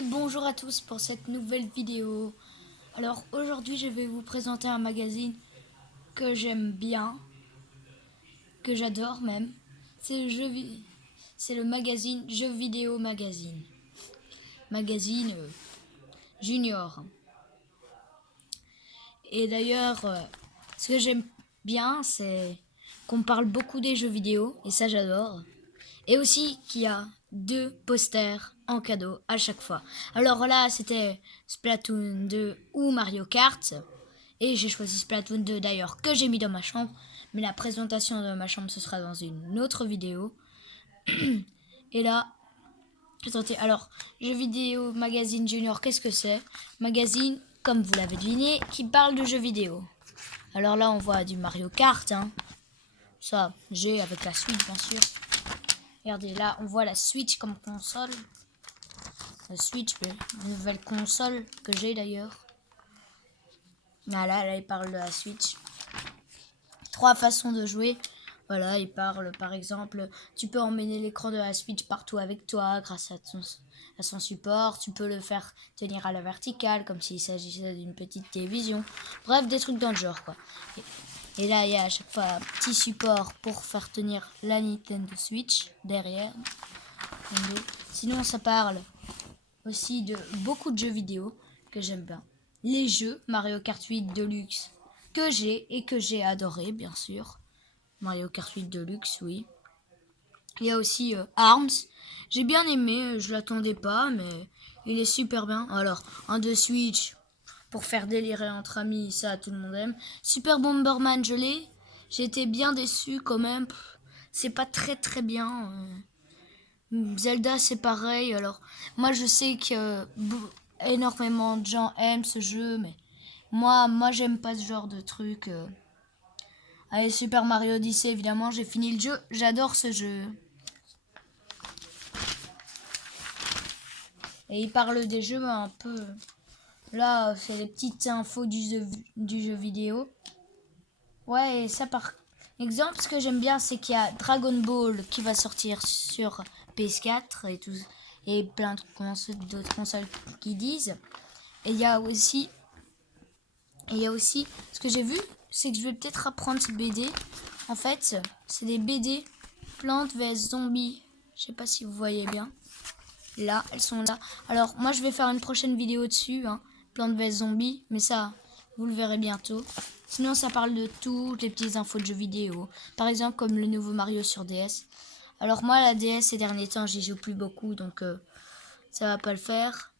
Et bonjour à tous pour cette nouvelle vidéo. Alors aujourd'hui je vais vous présenter un magazine que j'aime bien, que j'adore même. C'est le magazine Jeux Vidéo Magazine. Magazine junior. Et d'ailleurs, ce que j'aime bien, c'est qu'on parle beaucoup des jeux vidéo, et ça j'adore. Et aussi qu'il y a 2 posters en cadeau à chaque fois. Alors là, c'était Splatoon 2 ou Mario Kart. Et j'ai choisi Splatoon 2 d'ailleurs, que j'ai mis dans ma chambre. Mais la présentation de ma chambre, ce sera dans une autre vidéo. Et là, attendez, alors, jeux vidéo magazine junior, qu'est-ce que c'est? Magazine, comme vous l'avez deviné, qui parle de jeux vidéo. Alors là, on voit du Mario Kart, hein. Ça, j'ai avec la Switch, bien sûr. Regardez, là, on voit la Switch comme console. La Switch, une nouvelle console que j'ai d'ailleurs. Là, il parle de la Switch. 3 façons de jouer. Voilà, il parle, par exemple, tu peux emmener l'écran de la Switch partout avec toi grâce à son support. Tu peux le faire tenir à la verticale, comme s'il s'agissait d'une petite télévision. Bref, des trucs dans le genre, quoi. Et là, il y a à chaque fois un petit support pour faire tenir la Nintendo Switch derrière. Sinon, ça parle aussi de beaucoup de jeux vidéo que j'aime bien. Les jeux Mario Kart 8 Deluxe que j'ai adoré, bien sûr. Mario Kart 8 Deluxe, oui. Il y a aussi Arms. J'ai bien aimé, je l'attendais pas, mais il est super bien. Alors, un de Switch pour faire délirer entre amis, ça tout le monde aime. Super Bomberman, je l'ai. J'étais bien déçu quand même. C'est pas très bien. Zelda, c'est pareil. Alors, moi, je sais que énormément de gens aiment ce jeu, mais moi, j'aime pas ce genre de truc. Allez, Super Mario Odyssey, évidemment, j'ai fini le jeu. J'adore ce jeu. Et il parle des jeux un peu. Là, c'est les petites infos du jeu vidéo. Ouais, et ça par exemple, ce que j'aime bien, c'est qu'il y a Dragon Ball qui va sortir sur PS4 et tout, et plein d'autres consoles qui disent. Et il y a aussi, ce que j'ai vu, c'est que je vais peut-être apprendre ces BD. En fait, c'est des BD Plantes vs Zombies. Je sais pas si vous voyez bien. Là, elles sont là. Alors, moi, je vais faire une prochaine vidéo dessus, hein, Plantes vs Zombies, mais ça, vous le verrez bientôt. Sinon, ça parle de toutes les petites infos de jeux vidéo. Par exemple, comme le nouveau Mario sur DS. Alors moi, la DS, ces derniers temps, j'y joue plus beaucoup, donc ça va pas le faire.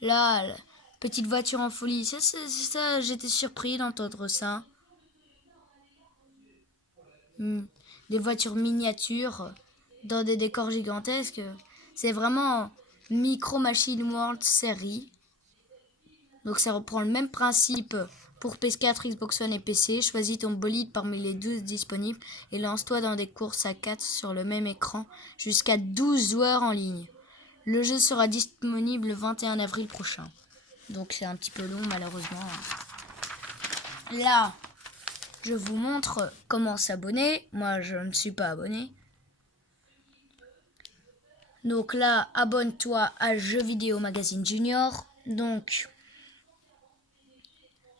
Là, la petite voiture en folie, ça j'étais surpris d'entendre ça. Des voitures miniatures dans des décors gigantesques. C'est vraiment Micro Machine World série. Donc ça reprend le même principe pour PS4, Xbox One et PC. Choisis ton bolide parmi les 12 disponibles et lance-toi dans des courses à 4 sur le même écran jusqu'à 12 joueurs en ligne. Le jeu sera disponible le 21 avril prochain. Donc c'est un petit peu long malheureusement. Là, je vous montre comment s'abonner. Moi, je ne suis pas abonné. Donc là, abonne-toi à Jeux Vidéo Magazine Junior. Donc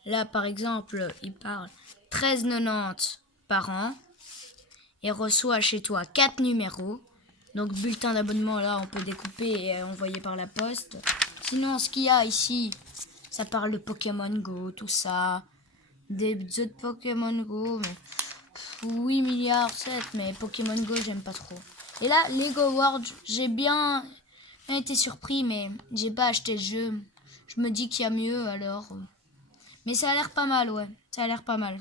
là, par exemple, il parle 13,90 par an et reçoit chez toi 4 numéros. Donc, bulletin d'abonnement, là, on peut découper et envoyer par la poste. Sinon, ce qu'il y a ici, ça parle de Pokémon Go, tout ça. Des jeux de Pokémon Go, mais 8 milliards 7, mais Pokémon Go, j'aime pas trop. Et là, Lego World, j'ai bien été surpris, mais j'ai pas acheté le jeu. Je me dis qu'il y a mieux, alors. Mais ça a l'air pas mal, ouais. Ça a l'air pas mal.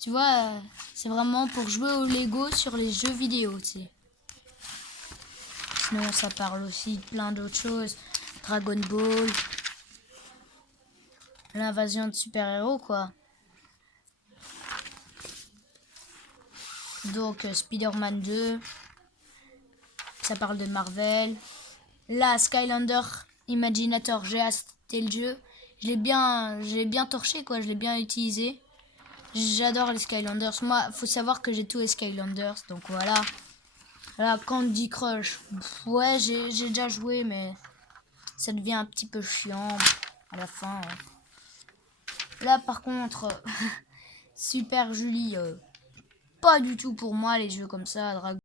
Tu vois, c'est vraiment pour jouer au Lego sur les jeux vidéo, tu sais. Sinon, ça parle aussi de plein d'autres choses. Dragon Ball. L'invasion de super-héros, quoi. Donc, Spider-Man 2. Ça parle de Marvel. Là, Skylander Imaginator, j'ai acheté le jeu. Je l'ai bien torché, quoi. Je l'ai bien utilisé. J'adore les Skylanders. Moi, faut savoir que j'ai tous les Skylanders, donc voilà. Là, Candy Crush. Ouais, j'ai déjà joué, mais ça devient un petit peu chiant à la fin. Là, par contre, Super Julie, pas du tout pour moi les jeux comme ça, Dragon